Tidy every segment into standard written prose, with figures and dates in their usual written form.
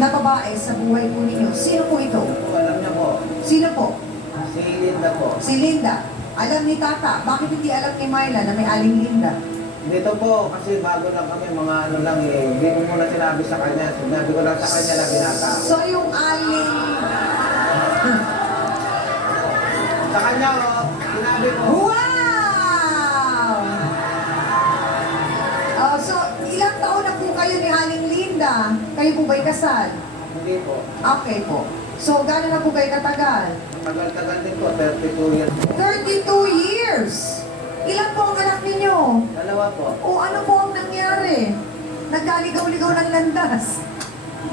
na babae sa buhay po ninyo. Sino po ito? Alam niyo po, Sino po? si Linda po. Si Linda. Alam ni Tata. Bakit hindi alam ni Myla na may aling Linda? Dito po, kasi bago lang kami, mga ano lang eh. Hindi ko muna sinabi sa kanya. Sinabi ko lang sa kanya na binata. So yung aling... Sa kanya, oh, sinabi ko. Wow! Oh, so ilang taon na po kayo ni Aling Linda? Kayo po ba'y kasal? Hindi po. Okay po. So gano'n na po kayo katagal? Tagal-tagal din po, 32 years po. 32 years! Ilan po ang anak ninyo? Dalawa po. O ano po ang nangyari? Nagkaligaw-ligaw ng landas.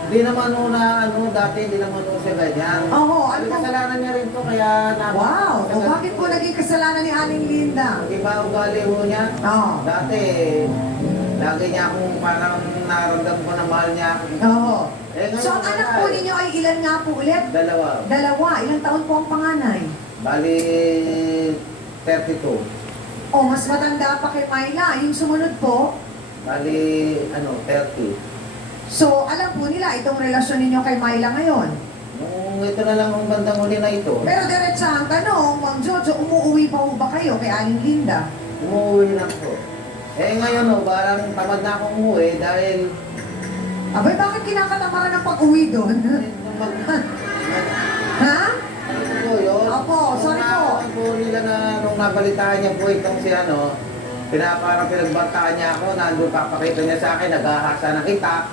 Hindi naman una, dati hindi naman siya ganyan. Oo, ano May po? kasalanan niya rin po, kaya Wow! O bakit po naging kasalanan ni Aling Linda? Di ba ugali ho niya? Oo. Dati, lagi niya akong parang naramdam ko na mahal niya ako. Oo. Eh, ngayon, So ang anak po ninyo ay ilan nga po ulit? Dalawa. Dalawa. Ilang taon po ang panganay? Bali, 32. O mas matanda pa kay Myla. Yung sumunod po, Bali, 30. so alam po nila itong relasyon ninyo kay Myla ngayon. Nung ito na lang ang bandang huli na ito, Pero diretsa ang tanong, Mang Jojo, umuwi pa ho ba kayo kay Aling Linda? umuwi na po. Eh ngayon parang tamad na akong umuwi dahil Abay, bakit kinakatamaran ng pag-uwi doon? nung Ha? po yun. Opo, sorry po. Nung po nila na nung nabalitaan niya po itong si parang pinagbantaan niya ako, nandun papakita niya sa akin, naghahasa ng itak.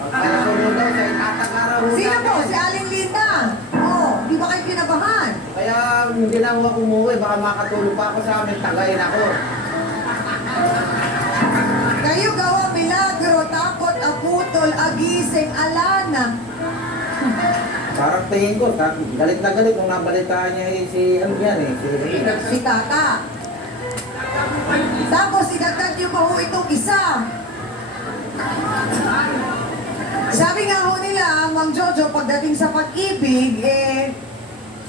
Ang kanasunod daw sa itatagara ho Sino namin. po? Si Aling Linda. Oh, di ba kayo kinabahan? Kaya hindi na ako umuwi, baka makatulog pa ako sa amin, tagayin ako. Kayo gawa milagro, takot, aputol, agising, alana. Parang tingin ko, galit na galit nung nabalitaan niya si Si Tata. Tapos idagdag niyo pa ho itong isa. Sabi nga ho nila, Mang Jojo, pagdating sa pag-ibig,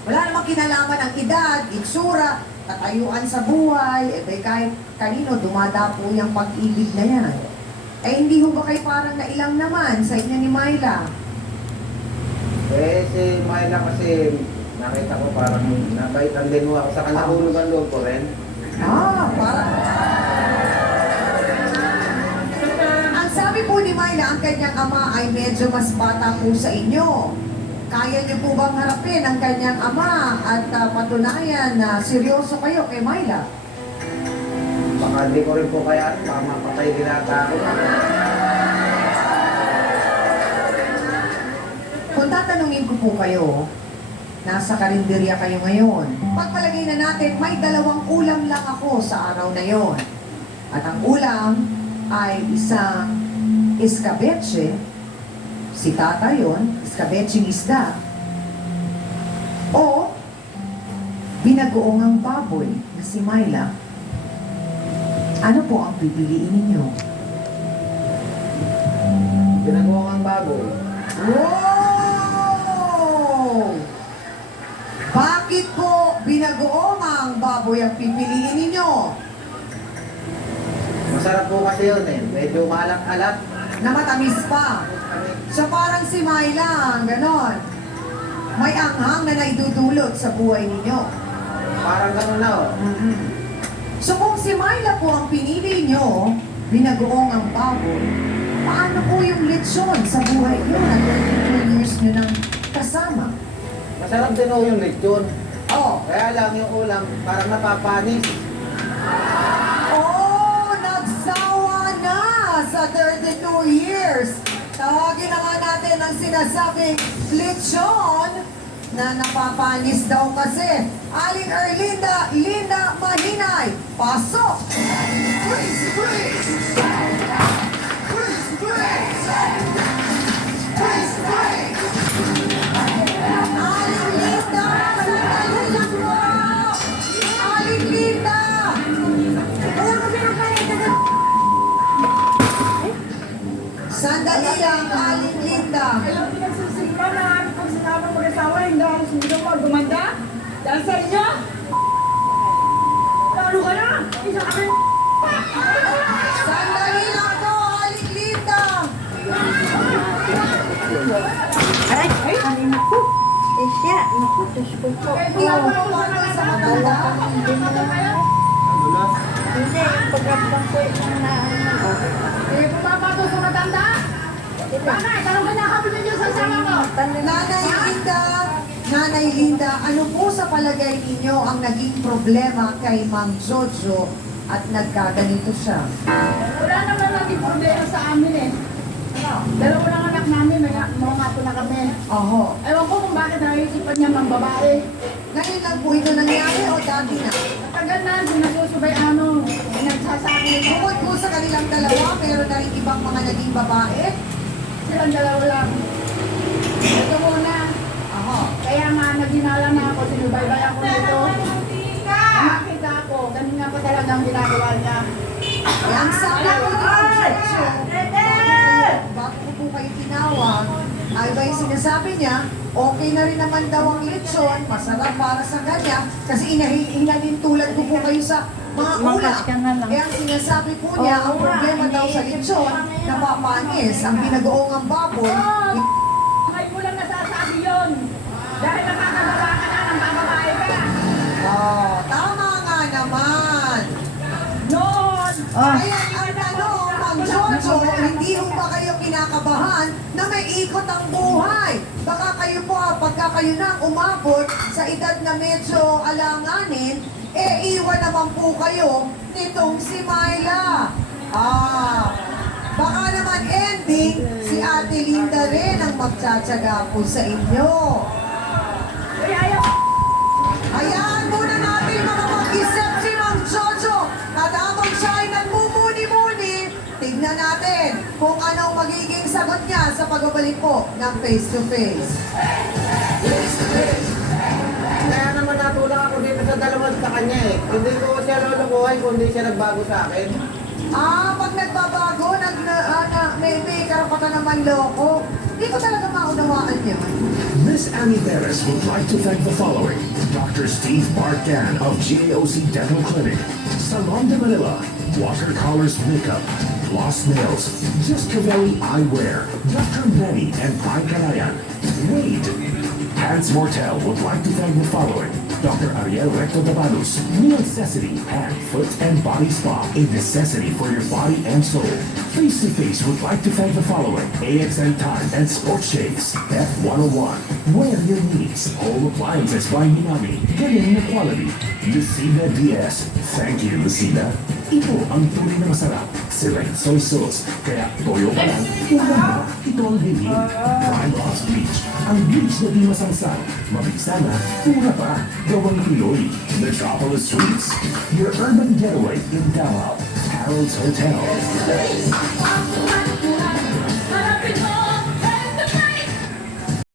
wala namang kinalaman ang edad, itsura, katayuan sa buhay, kahit kanino dumadapo yung pag-ibig na yan. Hindi ho ba kayo parang nailang naman sa inyo ni Myla? Eh, si Myla kasi nakita ko parang nabaitan din ako sa kanya, hulog ang loob ko rin. Parang... Ang sabi po ni Myla, ang kanyang ama ay medyo mas bata po sa inyo. Kaya niyo po bang harapin ang kanyang ama at patunayan na seryoso kayo kay Myla? Baka hindi ko rin po kaya, baka mapatay dinata ako. Kung tatanungin ko po kayo, nasa karinderya kayo ngayon. Pagpalagay na natin, may 2 ulam lang ako sa araw na yon. At ang ulam ay isang escabeche, si Tata yon, escabecheng isda, o binagoongang baboy na si Myla. Ano po ang pipiliin ninyo? Ginagawa ang baboy. Wow! Bakit po binagoong ang baboy ang pipiliin ninyo? Masarap po kasi yun eh. Medyo maalat-alat. Na matamis pa. So parang si Myla, ganon. May anghang na naidudulot sa buhay ninyo. Parang gano'n na oh. So kung si Myla po ang pinili nyo, binagoong ang baboy, paano po yung lechon sa buhay nyo na 32 years nyo nang kasama? Masarap din oh yung lechon. Oh, Kaya lang yung ulam, parang napapanis. nagsawa na sa 32 years. Tawagin na nga natin ang sinasabing lechon na napapanis daw kasi. Aling Erlinda, Linda Mahinay, pasok! Freeze, freeze! Freeze, freeze! Freeze, freeze! Aling Linda, sandali lang po! Aling Linda! Sandali lang, Aling Linda. Alam niyo nagsusimba na aming pagsinama mag-asawa, hindi ako sumunod pa gumanda. Dahil sa inyo, lalo ka na! Isa kami Sandali lang po, Aling Linda. Ay, ay, naku. Eh siya, naku, Diyos ko po. Pinapawala sa matanda. Hindi, yung pagkakbang ko yung Eh, pumapato sa matanda? Bakit? Anong kinakabili niyo sa sama ko? Nanay Linda, ano po sa palagay ninyo ang naging problema kay Mang Jojo at nagkaganito siya? Wala naman naging problema sa amin eh. Dalawa lang anak namin, may mga apo na kami. Oho. Ewan ko kung bakit naisipan niya mang babae. Ngayon lang po ito nangyari o dati na? Tagal na, sinasusubay ano, nagsasabi. Bukod po sa kanilang dalawa, meron na rin ibang mga naging babae? Silang dalawa lang. Ito muna. Oho. Kaya nga, naghinala na ako, sinubaybay ako dito. Nakita ako, ganun nga pa talagang ginagawa niya. Kaya ang sabi ko ni Mang Jojo, bago ko po kayo tinawag, ay ba yung sinasabi niya, okay na rin naman daw ang lechon, masarap para sa kanya, kasi inahin tulad ko po kayo sa mga ulam. ka na lang. Kaya ang sinasabi po niya, ang problema daw sa lechon, napapanis, ang binagoong baboy, Ngayon mo lang nasasabi yun. Dahil nakakagawa ka na ng bababae ka. oh, tama nga naman. Noon, Kaya ang tanong, Mang Jojo, hindi ho ba kayo kinakabahan na may ikot ang buhay? Baka kayo po, pagka kayo nang umabot sa edad na medyo alanganin, iwan naman po kayo nitong si Myla. Baka naman ending, si Ate Linda rin ang magtsatsaga po sa inyo. kaya ayaw. Hayaan muna natin mga mag-isip si Mang Jojo at habang siya ay nagmumuni-muni, tignan natin kung anong magiging sagot niya sa pagbabalik po ng face-to-face. Kaya naman natulak ako dito sa dalawang sa kanya eh. Hindi ko siya lulukuhan kung hindi siya nagbago sa akin. Pag nagbabago, may karapatan naman loko. Hindi ko talaga maunawaan yun. Miss Annie Perez would like to thank the following: Dr. Steve Barkan of GAOC Dental Clinic, Salon de Manila, Watercolors Makeup, Lost Nails, Just Cavelli Eyewear, Dr. Benny and Pai Kalayan, Wade. Hans Mortel would like to thank the following: Dr. Ariel Recto Dabalos, Necessity Hand, Foot and Body Spa, a necessity for your body and soul. Face to Face would like to thank the following: AXN Time and Sports Shakes, F101. Wear your needs. Home appliances by Minami. Galing na quality. Lucina DS. Thank you, Lucina. Ito ang tunay na masarap. Select soy sauce. Kaya toyo pa lang. Una, ito ang hiling. Prime Rocks Bleach. Ang bleach na di masangsan. Mabisa na. Una pa. Gawang Pinoy. Metropolis Suites. Your urban getaway in Davao. Harold's Hotel.